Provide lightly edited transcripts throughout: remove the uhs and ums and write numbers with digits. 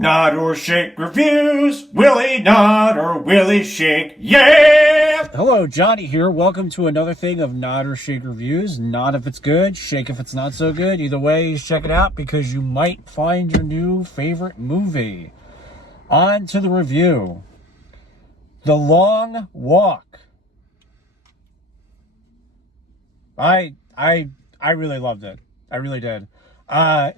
Nod or Shake reviews. Willie Nod or Willie Shake. Yeah! Hello, Johnny here. Welcome to another thing of Nod or Shake reviews. Nod if it's good, shake if it's not so good. Either way, check it out because you might find your new favorite movie. On to the review. The Long Walk. I really loved it. I really did.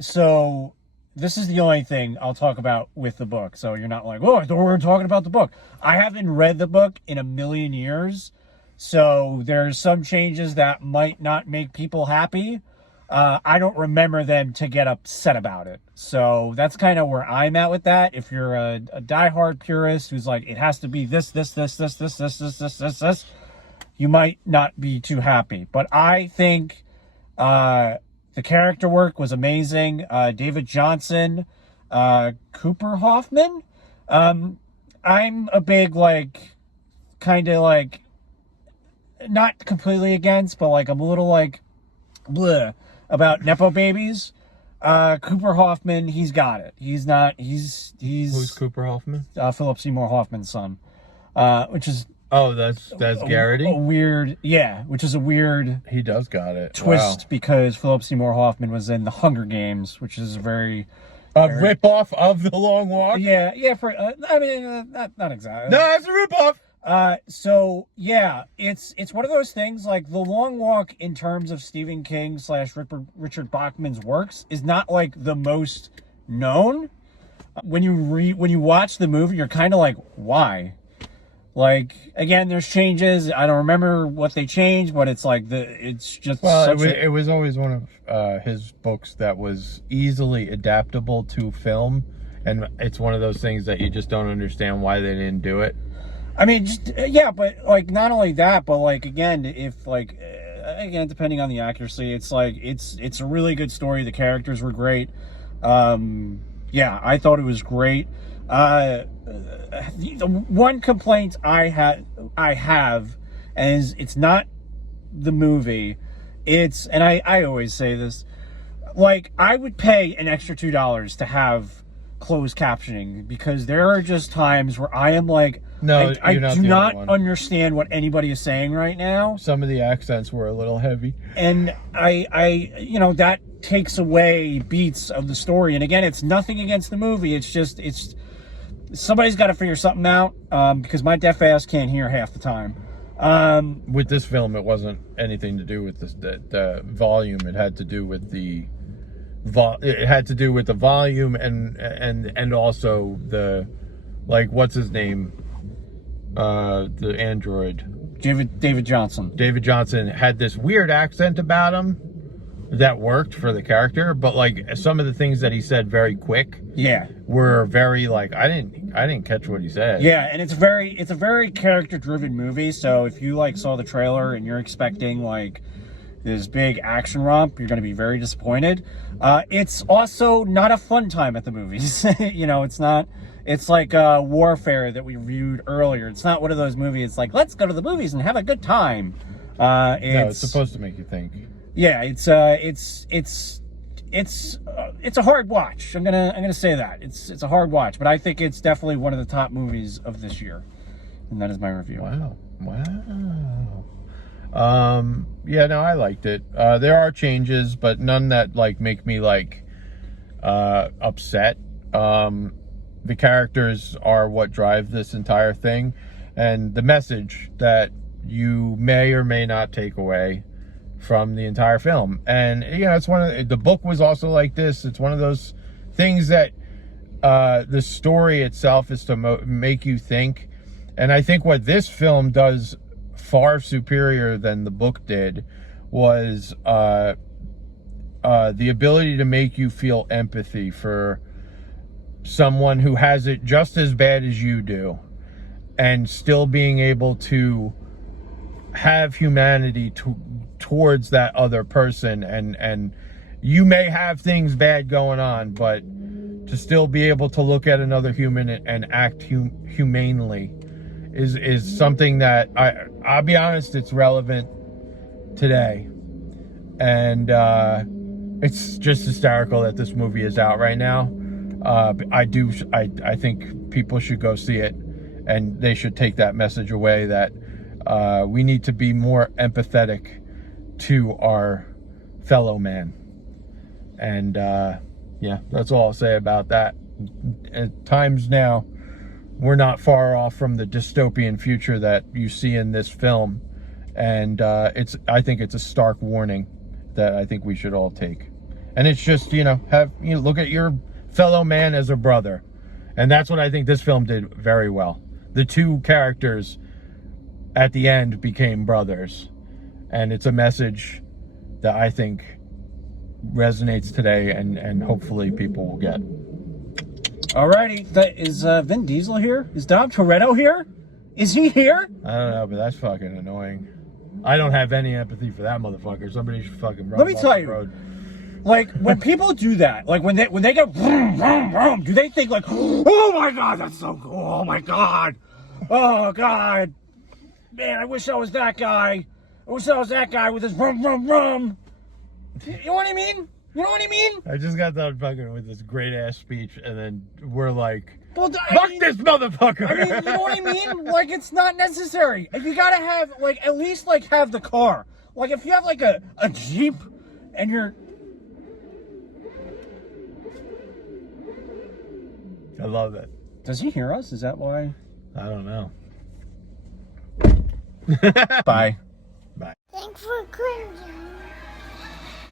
So this is the only thing I'll talk about with the book. So you're not like, oh, I thought we were talking about the book. I haven't read the book in a million years. So there's some changes that might not make people happy. I don't remember them to get upset about it. So that's kind of where I'm at with that. If you're a diehard purist who's like, it has to be this, you might not be too happy. But I think the character work was amazing. David Johnson, Cooper Hoffman. I'm a big, kind of not completely against, but I'm a little bleh about Nepo babies. Cooper Hoffman, he's got it. He's Who's Cooper Hoffman? Philip Seymour Hoffman's son, which is that's Garrity. Which is a weird. He does got it. Twist because Philip Seymour Hoffman was in The Hunger Games, which is a rip-off of The Long Walk. Yeah. For not exactly. No, it's a rip-off. So yeah, it's one of those things. The Long Walk, in terms of Stephen King / Richard Bachman's works, is not the most known. When you watch the movie, you're kind of like, why? Again, there's changes. I don't remember what they changed, but it's it was always one of his books that was easily adaptable to film, and it's one of those things that you just don't understand why they didn't do it. I mean, but not only that, but again, if again, depending on the accuracy, it's a really good story. The characters were great. Yeah, I thought it was great. The one complaint I have is it's not the movie. And I always say this, I would pay an extra $2 to have closed captioning, because there are just times where I am no, I do not understand what anybody is saying right now. Some of the accents were a little heavy, and I that takes away beats of the story. And again, it's nothing against the movie. It's somebody's got to figure something out, because my deaf ass can't hear half the time. With this film, it wasn't anything to do with the volume. It had to do with the volume and also the what's his name, the android. David Johnson. David Johnson had this weird accent about him that worked for the character, but some of the things that he said very quick, were very I didn't catch what he said. Yeah, and it's a very character driven movie. So if you saw the trailer and you're expecting this big action romp, you're going to be very disappointed. It's also not a fun time at the movies. It's not. It's Warfare that we reviewed earlier. It's not one of those movies. It's let's go to the movies and have a good time. No, it's supposed to make you think. Yeah, it's a hard watch. I'm gonna say that it's a hard watch, but I think it's definitely one of the top movies of this year, and that is my review. Wow. Yeah, no, I liked it. There are changes, but none that make me upset. The characters are what drive this entire thing, and the message that you may or may not take away from the entire film. And it's the book was also like this. It's one of those things that the story itself is to make you think, and I think what this film does far superior than the book did was the ability to make you feel empathy for someone who has it just as bad as you do, and still being able to have humanity towards that other person. And you may have things bad going on, but to still be able to look at another human and act humanely is something that I'll be honest, it's relevant today. And it's just hysterical that this movie is out right now. I think people should go see it, and they should take that message away that we need to be more empathetic to our fellow man. And yeah, that's all I'll say about that. At times now, we're not far off from the dystopian future that you see in this film, and I think it's a stark warning that I think we should all take. And it's just, look at your fellow man as a brother, and that's what I think this film did very well. The two characters at the end became brothers, and it's a message that I think resonates today, and hopefully people will get. Alrighty, is Vin Diesel here? Is Dom Toretto here? Is he here? I don't know, but that's fucking annoying. I don't have any empathy for that motherfucker. Somebody should fucking run. Let me him tell off the you, road. like when people do that, like when they go vroom, vroom, vroom, do they think like, oh my god, that's so cool, oh my god, oh god, man, I wish I was that guy. I wish I was that guy with his vroom, vroom, vroom. You know what I mean? You know what I mean? I just got done fucking with this great ass speech, and then we're like, Well, fuck this motherfucker. I mean, you know what I mean? Like, it's not necessary. You gotta have, like, at least, like, have the car. Like, if you have, like, a Jeep and you're... I love it. Does he hear us? Is that why? I don't know. Bye. Bye. Thanks for cringing.